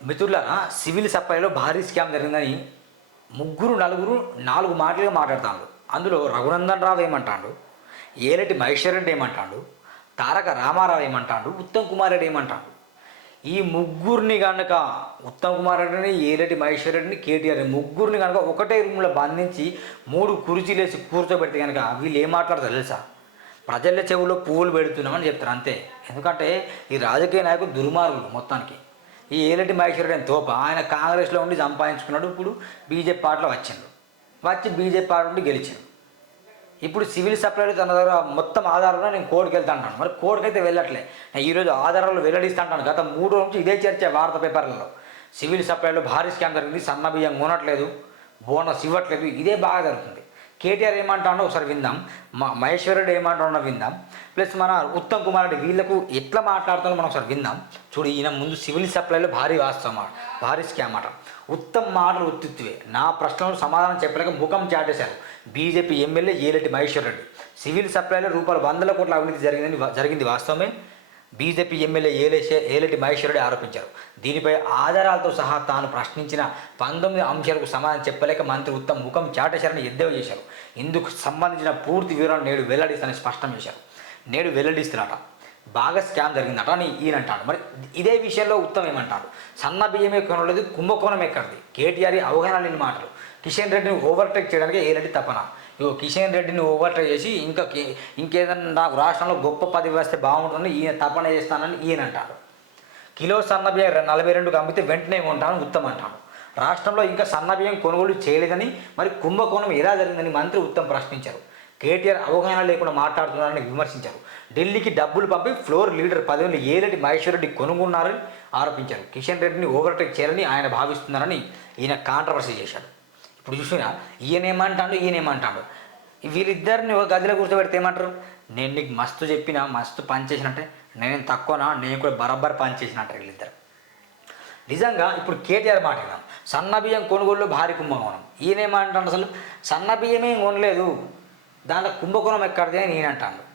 మిత్రులారా సివిల్ సప్లైలో భారీ స్కామ్ జరిగిందని ముగ్గురు నలుగురు నాలుగు మాటలుగా మాట్లాడుతాడు అందులో రఘునందన్ రావు ఏమంటాడు? ఏలటి మహేశ్వర్ రెడ్డి ఏమంటాడు? తారక రామారావు ఏమంటాడు? ఉత్తమ్ కుమార్ రెడ్డి ఏమంటాడు? ఈ ముగ్గురిని కనుక ఉత్తమ్ కుమార్ రెడ్డిని ఏలటి మహేశ్వర్ రెడ్డిని కేటీఆర్ ముగ్గురిని కనుక ఒకటే రూమ్లో బంధించి మూడు కుర్చీలేసి కూర్చోబెడితే కనుక వీళ్ళు ఏం మాట్లాడతారు తెలుసా? ప్రజల చెవులో పువ్వులు పెడుతున్నామని చెప్తారు అంతే. ఎందుకంటే ఈ రాజకీయ నాయకులు దుర్మార్గులు మొత్తానికి. ఈ ఏలటి మహేశ్వరుడు అని తోప ఆయన కాంగ్రెస్లో ఉండి సంపాదించుకున్నాడు ఇప్పుడు బీజేపీ పార్టీలో వచ్చిండు. వచ్చి బీజేపీ పార్టీ నుండి గెలిచాడు. ఇప్పుడు సివిల్ సప్లైలో తన దగ్గర మొత్తం ఆధారంలో నేను కోర్టుకు వెళ్తా అంటాను. మరి కోర్టుకు అయితే వెళ్ళట్లే. నేను ఈరోజు ఆధారాలు వెల్లడిస్తా అంటాను. గత మూడు రోజుల నుంచి ఇదే చర్చ వార్త పేపర్లలో. సివిల్ సప్లైలో భారీ స్కామ్ జరిగింది సన్న బియ్యం కొనట్లేదు బోనస్ ఇవ్వట్లేదు ఇదే బాగా జరుగుతుంది. కేటీఆర్ ఏమంటాడో ఒకసారి విందాం. మా మహేశ్వరుడు ఏమంటాడో విందాం. ప్లస్ మన ఉత్తమ్ కుమార్ రెడ్డి వీళ్ళకు ఎట్లా మాట్లాడుతానో మనం ఒకసారి విందాం. చూడు ఈయన ముందు సివిల్ సప్లైలో భారీ వాస్తవం భారీ స్కామ్ అట ఉత్తమ్ మాటలు ఉత్తిత్తువే. నా ప్రశ్నలకు సమాధానం చెప్పలేక ముఖం చాటేశారు. BJP MLA Eleti Maheshwar Reddy civil సప్లైలో రూపాయలు వందల కోట్ల అవినీతి జరిగిందని జరిగింది వాస్తవమే. బీజేపీ ఎమ్మెల్యే ఏలేశే ఏలటి మహేశ్వరుడు ఆరోపించారు. దీనిపై ఆధారాలతో సహా తాను ప్రశ్నించిన పంతొమ్మిది అంశాలకు సమాధానం చెప్పలేక మంత్రి ఉత్తమ్ ముఖం చాటేశారని ఎద్దేవా చేశారు. ఇందుకు సంబంధించిన పూర్తి వివరాలు నేడు వెల్లడిస్తానని స్పష్టం చేశారు. నేడు వెల్లడిస్తున్నట బాగా స్కామ్ జరిగిందట అని ఈయన అంటాడు. మరి ఇదే విషయంలో ఉత్తమం ఏమంటాడు సన్న బియ్యమే కొనలేదు కుంభకోణం ఎక్కడిది కేటీఆర్ అవగాహన లేని మాటలు. కిషన్ రెడ్డిని ఓవర్టేక్ చేయడానికి ఏలటి తపన ఇగో కిషన్ రెడ్డిని ఓవర్టేక్ చేసి ఇంకా ఇంకేదన్నా నాకు రాష్ట్రంలో గొప్ప పదవి వస్తే బాగుంటుందని ఈయన తపన చేస్తానని ఈయన అంటాడు కిలో సన్నబియ్యం నలభై రెండుకి అమ్మితే వెంటనే కొంటాను ఉత్తమ్ అంటాడు రాష్ట్రంలో ఇంకా సన్నబియ్యం కొనుగోలు చేయలేదని మరి కుంభకోణం ఎలా జరిగిందని మంత్రి ఉత్తమ్ ప్రశ్నించారు. కేటీఆర్ అవగాహన లేకుండా మాట్లాడుతున్నారని విమర్శించారు. ఢిల్లీకి డబ్బులు పంపి ఫ్లోర్ లీడర్ పదవిని ఏలటి మహేశ్వర్ రెడ్డి కొనుగొన్నారని ఆరోపించారు. కిషన్ రెడ్డిని ఓవర్టేక్ చేయాలని ఆయన భావిస్తున్నారని ఈయన కాంట్రవర్సీ చేశాడు ఇప్పుడు చూసినా ఈయనేమంటాడు ఈయనేమంటాడు. వీళ్ళిద్దరిని ఒక గదిలో కూర్చోబెడితే ఏమంటారు? నేను నీకు మస్తు చెప్పిన మస్తు పని చేసినట్టే నేను తక్కువనా? నేను కూడా బరబ్బర్ పనిచేసినట్టు వీళ్ళిద్దరు. నిజంగా ఇప్పుడు కేటీఆర్ మాట విన్నాం. సన్న బియ్యం కొనుగోలులో భారీ కుంభకోణం. ఈయనేమంటాడు అసలు? సన్న బియ్యమే కొనలేదు. దాంట్లో కుంభకోణం ఎక్కడిది అని ఈయన అంటాడు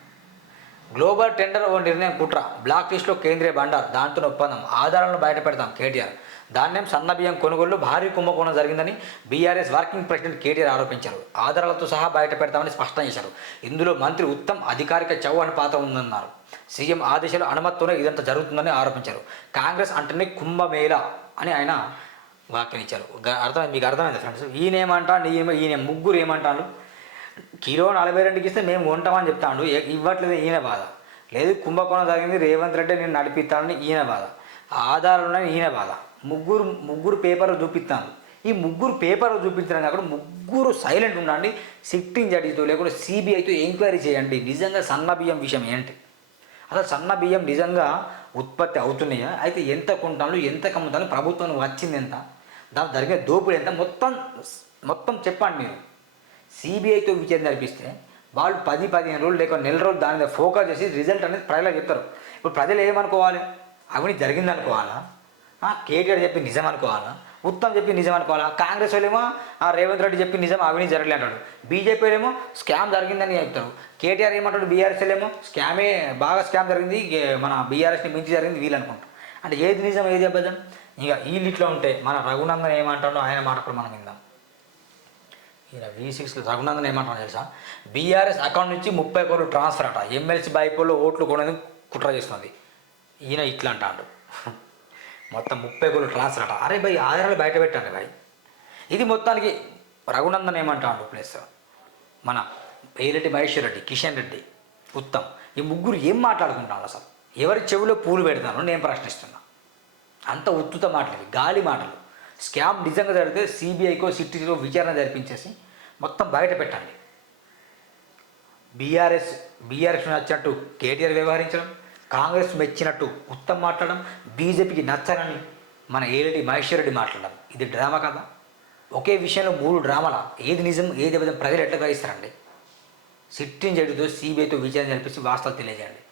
గ్లోబల్ టెండర్ ఓ నిర్ణయం కుట్ర. బ్లాక్ లిస్ట్లో కేంద్రీయ బండార్ దాంతో ఒప్పందం. ఆధారాలను బయట పెడతాం కేటీఆర్ ధాన్యం సన్న బియ్యం కొనుగోలు భారీ కుంభకోణం జరిగిందని బీఆర్ఎస్ వర్కింగ్ ప్రెసిడెంట్ కేటీఆర్ ఆరోపించారు. ఆధారాలతో సహా బయట పెడతామని స్పష్టం చేశారు. ఇందులో మంత్రి ఉత్తమ్ అధికారిక చౌహాన్ పాత్ర ఉందన్నారు. సీఎం ఆదేశాల అనుమతితోనే ఇదంతా జరుగుతుందని ఆరోపించారు. కాంగ్రెస్ అంటేనే కుంభమేళ అని ఆయన వ్యాఖ్యానించారు. అర్థమైంది? మీకు అర్థమైంది ఫ్రెండ్స్? ఈయన ఏమంటాడు ఈయన ఈయన ముగ్గురు ఏమంటాను కిలో నలభై రెండుకి ఇస్తే మేము కొంటామని చెప్తాడు. ఇవ్వట్లేదు ఈయన బాధ. లేదు కుంభకోణం జరిగింది రేవంత్ రెడ్డి నేను నడిపిస్తానని ఈయన బాధ. ఆధారాలు ఉన్నాయి ఈయన బాధ. ముగ్గురు ముగ్గురు పేపర్లు చూపిస్తాను ఈ ముగ్గురు పేపర్లు చూపించడం కాకుండా ముగ్గురు సైలెంట్ ఉండండి. సిట్టింగ్ జడ్జితో లేకుంటే సిబిఐతో ఎంక్వైరీ చేయండి. నిజంగా సన్న బియ్యం విషయం ఏంటి? అసలు సన్న బియ్యం నిజంగా ఉత్పత్తి అవుతున్నాయా? అయితే ఎంత కొంటాను ఎంత కమ్ముతాను ప్రభుత్వం వచ్చింది ఎంత? దాని జరిగే దోపిడీ ఎంత? మొత్తం మొత్తం చెప్పండి మీరు. సిబిఐతో విచారణ జరిపిస్తే వాళ్ళు పది పదిహేను రోజులు లేక నెల రోజులు దాని మీద ఫోకస్ చేసి రిజల్ట్ అనేది ప్రజలకు చెప్తారు. ఇప్పుడు ప్రజలు ఏమనుకోవాలి? అవినీతి జరిగింది అనుకోవాలా కేటీఆర్ చెప్పి నిజం అనుకోవాలా ఉత్తమ్ చెప్పి నిజం అనుకోవాలా కాంగ్రెస్ వాళ్ళేమో ఆ రేవంత్ రెడ్డి చెప్పి నిజం అవినీతి జరగలే అంటాడు. బీజేపీ ఏమో స్కామ్ జరిగిందని చెప్తారు. కేటీఆర్ ఏమంటాడు? బీఆర్ఎస్ ఏమో స్కామే బాగా స్కామ్ జరిగింది మన బీఆర్ఎస్ని మించి జరిగింది వీళ్ళు అనుకుంటారు. అంటే ఏది నిజం ఏది అబద్ధం? ఇక వీళ్ళు ఇట్లా ఉంటే మన రఘునందన్ ఏమంటాడో ఆయన మాట కూడా మనం విందాం. ఈయన వి సిక్స్ రఘునందన్ ఏమంటాను తెలుసా? బీఆర్ఎస్ అకౌంట్ నుంచి ముప్పై కోట్లు ట్రాన్స్ఫర్ అట. ఎమ్మెల్సీ బైపోల్లో ఓట్లు కొనేది కుట్ర చేస్తుంది. ఈయన ఇట్లా అంటాడు. మొత్తం ముప్పై కోట్లు ట్రాన్స్ఫర్ అట. అరే భయ్ ఆధారాలు బయట పెట్టండి భయ్. ఇది మొత్తానికి రఘునందన్ ఏమంటాడు ప్లస్ మన పేరెడ్డి మహేశ్వర్ రెడ్డి కిషన్ రెడ్డి ఉత్తమ్. ఈ ముగ్గురు ఏం మాట్లాడుకుంటాను అసలు? ఎవరి చెవిలో పూలు పెడతాను నేను ప్రశ్నిస్తున్నా. అంత ఉత్తుత మాటలు గాలి మాటలు. స్కామ్ నిజంగా జరిగితే సిబిఐకో సిటీకో విచారణ జరిపించేసి మొత్తం బయట పెట్టండి. బీఆర్ఎస్ బీఆర్ఎస్ నచ్చినట్టు కేటీఆర్ వ్యవహరించడం కాంగ్రెస్ మెచ్చినట్టు ఉత్తమ్ మాట్లాడడం బీజేపీకి నచ్చనని మన ఏలటి మహేశ్వర్ రెడ్డి మాట్లాడడం. ఇది డ్రామా కదా? ఒకే విషయంలో మూడు డ్రామాల? ఏది నిజం ఏది అబద్ధం? ప్రజలు ఎట్లా గ్రహిస్తారండి? సిట్టింగ్ జడ్జితో సిబిఐతో విచారణ జరిపించి వాస్తవాలు తెలియజేయండి.